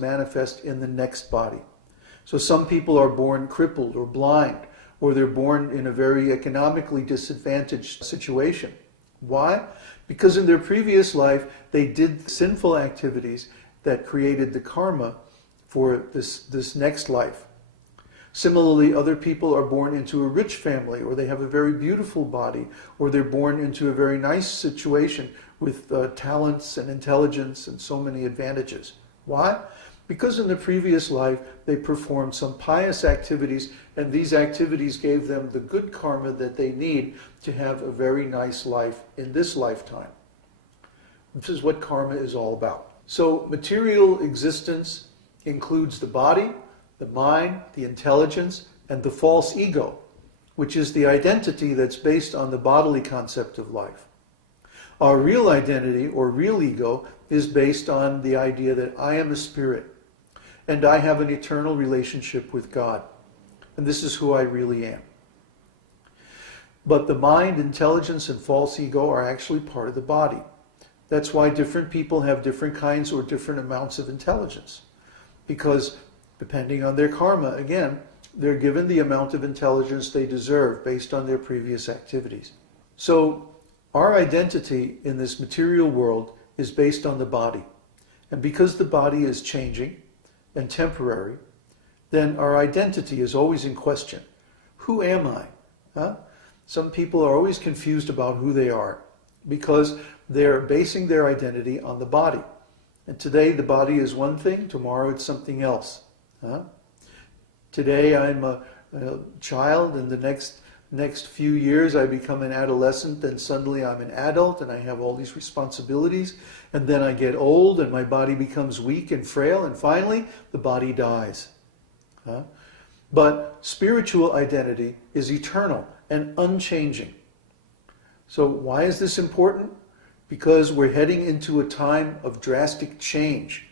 manifest in the next body. So some people are born crippled or blind, or they're born in a very economically disadvantaged situation. Why? Because in their previous life, they did sinful activities that created the karma for this next life. Similarly, other people are born into a rich family, or they have a very beautiful body, or they're born into a very nice situation with talents and intelligence and so many advantages. Why? Because in the previous life, they performed some pious activities, and these activities gave them the good karma that they need to have a very nice life in this lifetime. This is what karma is all about. So material existence includes the body, the mind, the intelligence, and the false ego, which is the identity that's based on the bodily concept of life. Our real identity, or real ego, is based on the idea that I am a spirit, and I have an eternal relationship with God, and this is who I really am. But the mind, intelligence, and false ego are actually part of the body. That's why different people have different kinds or different amounts of intelligence, because depending on their karma, again, they're given the amount of intelligence they deserve based on their previous activities. So our identity in this material world is based on the body. And because the body is changing and temporary, then our identity is always in question. Who am I? Huh? Some people are always confused about who they are because they're basing their identity on the body. And today the body is one thing, tomorrow it's something else. Huh? Today I'm a child, and the next few years I become an adolescent, and suddenly I'm an adult and I have all these responsibilities, and then I get old and my body becomes weak and frail, and finally the body dies. Huh? But spiritual identity is eternal and unchanging. So why is this important? Because we're heading into a time of drastic change.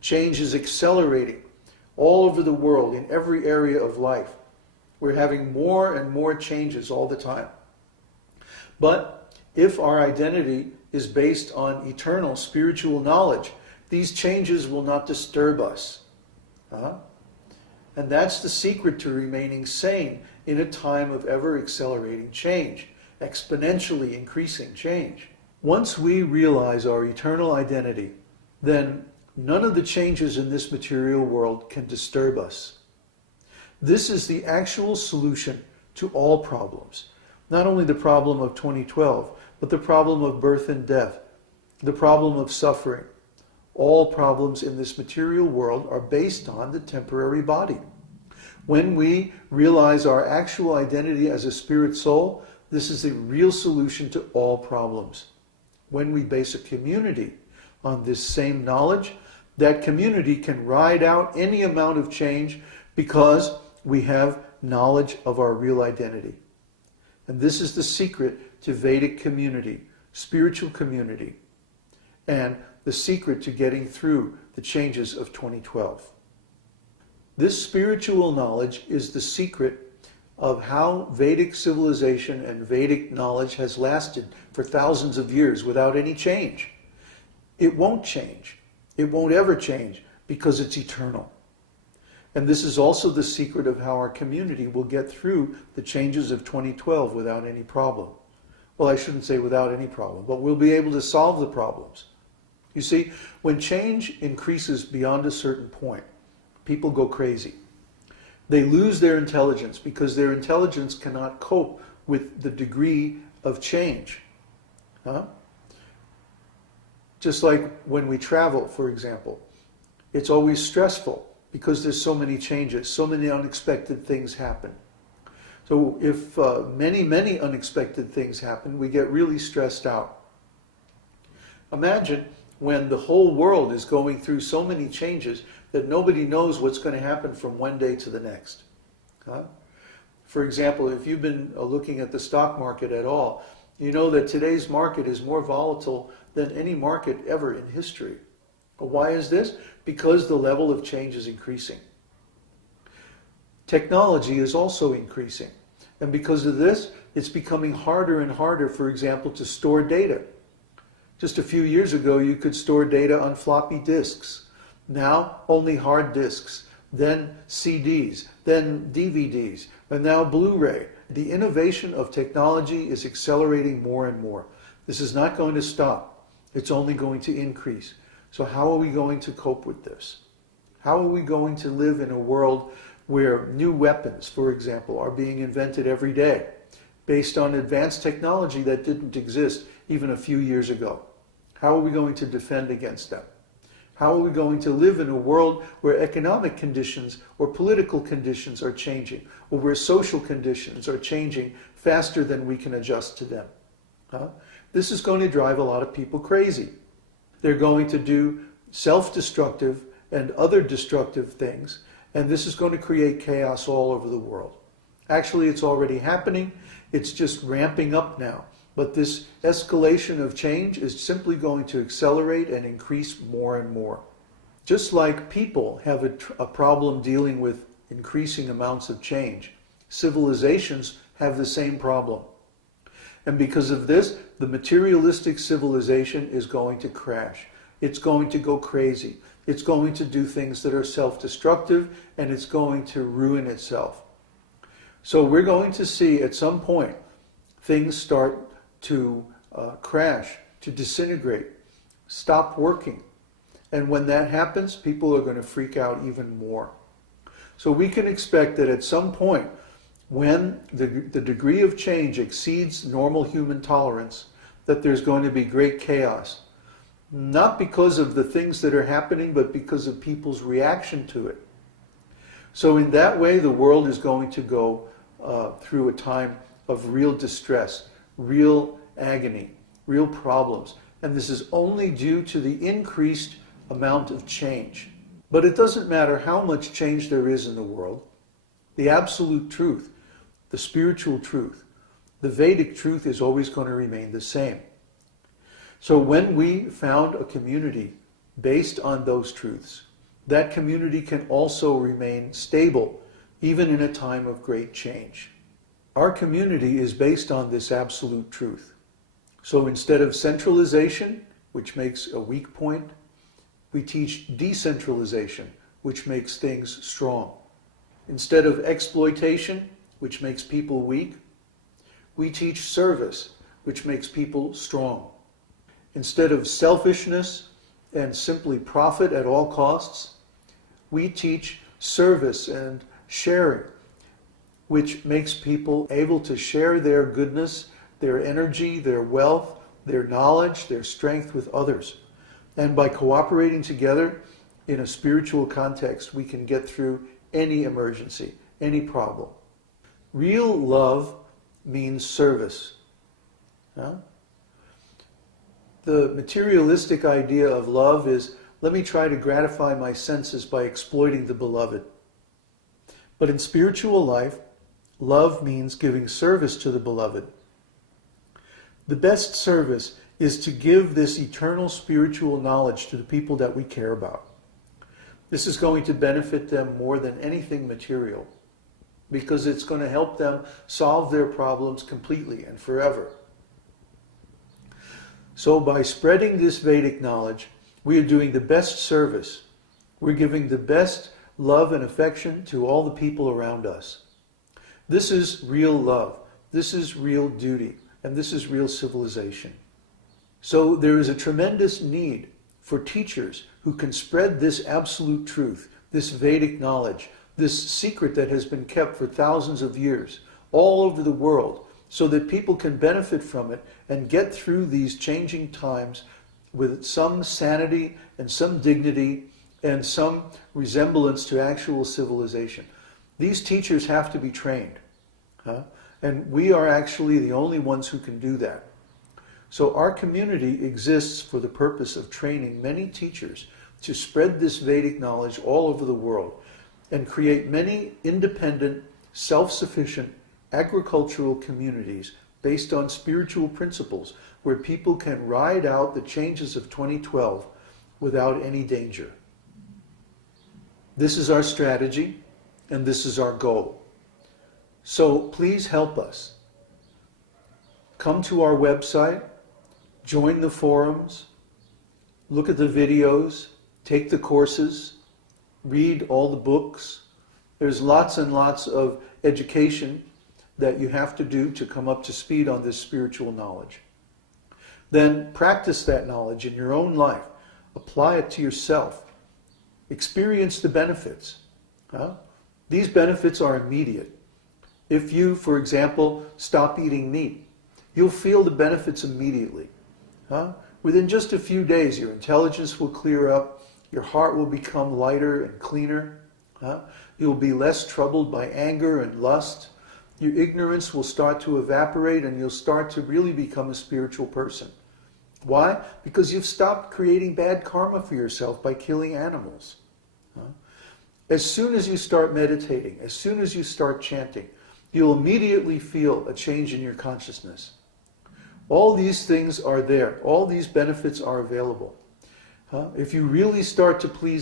Change is accelerating all over the world, in every area of life. We're having more and more changes all the time. But if our identity is based on eternal spiritual knowledge, these changes will not disturb us. And that's the secret to remaining sane in a time of ever-accelerating change, exponentially increasing change. Once we realize our eternal identity, then none of the changes in this material world can disturb us. This is the actual solution to all problems. Not only the problem of 2012, but the problem of birth and death, the problem of suffering. All problems in this material world are based on the temporary body. When we realize our actual identity as a spirit soul, this is the real solution to all problems. When we base a community on this same knowledge, that community can ride out any amount of change because we have knowledge of our real identity. And this is the secret to Vedic community, spiritual community, and the secret to getting through the changes of 2012. This spiritual knowledge is the secret of how Vedic civilization and Vedic knowledge has lasted for thousands of years without any change. It won't change. It won't ever change because it's eternal. And this is also the secret of how our community will get through the changes of 2012 without any problem. Well, I shouldn't say without any problem, but we'll be able to solve the problems. You see, when change increases beyond a certain point, people go crazy. They lose their intelligence because their intelligence cannot cope with the degree of change. Just like when we travel, for example, it's always stressful because there's so many changes, so many unexpected things happen. So if many unexpected things happen, we get really stressed out. Imagine when the whole world is going through so many changes that nobody knows what's going to happen from one day to the next. For example, if you've been looking at the stock market at all, you know that today's market is more volatile than any market ever in history. Why is this? Because the level of change is increasing. Technology is also increasing. And because of this, it's becoming harder and harder, for example, to store data. Just a few years ago, you could store data on floppy disks. Now only hard disks, then CDs, then DVDs, and now Blu-ray. The innovation of technology is accelerating more and more. This is not going to stop. It's only going to increase. So how are we going to cope with this? How are we going to live in a world where new weapons, for example, are being invented every day based on advanced technology that didn't exist even a few years ago? How are we going to defend against them? How are we going to live in a world where economic conditions or political conditions are changing, or where social conditions are changing faster than we can adjust to them? This is going to drive a lot of people crazy. They're going to do self-destructive and other destructive things, and this is going to create chaos all over the world. Actually, it's already happening. It's just ramping up now. But this escalation of change is simply going to accelerate and increase more and more. Just like people have a problem dealing with increasing amounts of change, civilizations have the same problem. And because of this, the materialistic civilization is going to crash. It's going to go crazy. It's going to do things that are self-destructive, and it's going to ruin itself. So we're going to see at some point things start to crash, to disintegrate, stop working. And when that happens, people are going to freak out even more. So we can expect that at some point, when the degree of change exceeds normal human tolerance, that there's going to be great chaos. Not because of the things that are happening, but because of people's reaction to it. So in that way, the world is going to go through a time of real distress, real agony, real problems. And this is only due to the increased amount of change. But it doesn't matter how much change there is in the world. The absolute truth, the spiritual truth, the Vedic truth is always going to remain the same. So when we found a community based on those truths, that community can also remain stable, even in a time of great change. Our community is based on this absolute truth. So instead of centralization, which makes a weak point, we teach decentralization, which makes things strong. Instead of exploitation, which makes people weak, we teach service, which makes people strong. Instead of selfishness and simply profit at all costs, we teach service and sharing, which makes people able to share their goodness, their energy, their wealth, their knowledge, their strength with others. And by cooperating together in a spiritual context, we can get through any emergency, any problem. Real love means service. The materialistic idea of love is, let me try to gratify my senses by exploiting the beloved. But in spiritual life, love means giving service to the beloved. The best service is to give this eternal spiritual knowledge to the people that we care about. This is going to benefit them more than anything material, because it's going to help them solve their problems completely and forever. So by spreading this Vedic knowledge, we are doing the best service. We're giving the best love and affection to all the people around us. This is real love. This is real duty. And this is real civilization. So there is a tremendous need for teachers who can spread this absolute truth, this Vedic knowledge, this secret that has been kept for thousands of years all over the world, so that people can benefit from it and get through these changing times with some sanity and some dignity and some resemblance to actual civilization. These teachers have to be trained. And we are actually the only ones who can do that. So our community exists for the purpose of training many teachers to spread this Vedic knowledge all over the world and create many independent, self-sufficient, agricultural communities based on spiritual principles where people can ride out the changes of 2012 without any danger. This is our strategy and this is our goal. So please help us. Come to our website, join the forums, look at the videos, take the courses, read all the books. There's lots and lots of education that you have to do to come up to speed on this spiritual knowledge. Then practice that knowledge in your own life. Apply it to yourself. Experience the benefits. These benefits are immediate. If you, for example, stop eating meat, you'll feel the benefits immediately. Within just a few days, your intelligence will clear up, your heart will become lighter and cleaner, you'll be less troubled by anger and lust, your ignorance will start to evaporate, and you'll start to really become a spiritual person. Why? Because you've stopped creating bad karma for yourself by killing animals. As soon as you start meditating, as soon as you start chanting, you'll immediately feel a change in your consciousness. All these things are there. All these benefits are available. If you really start to please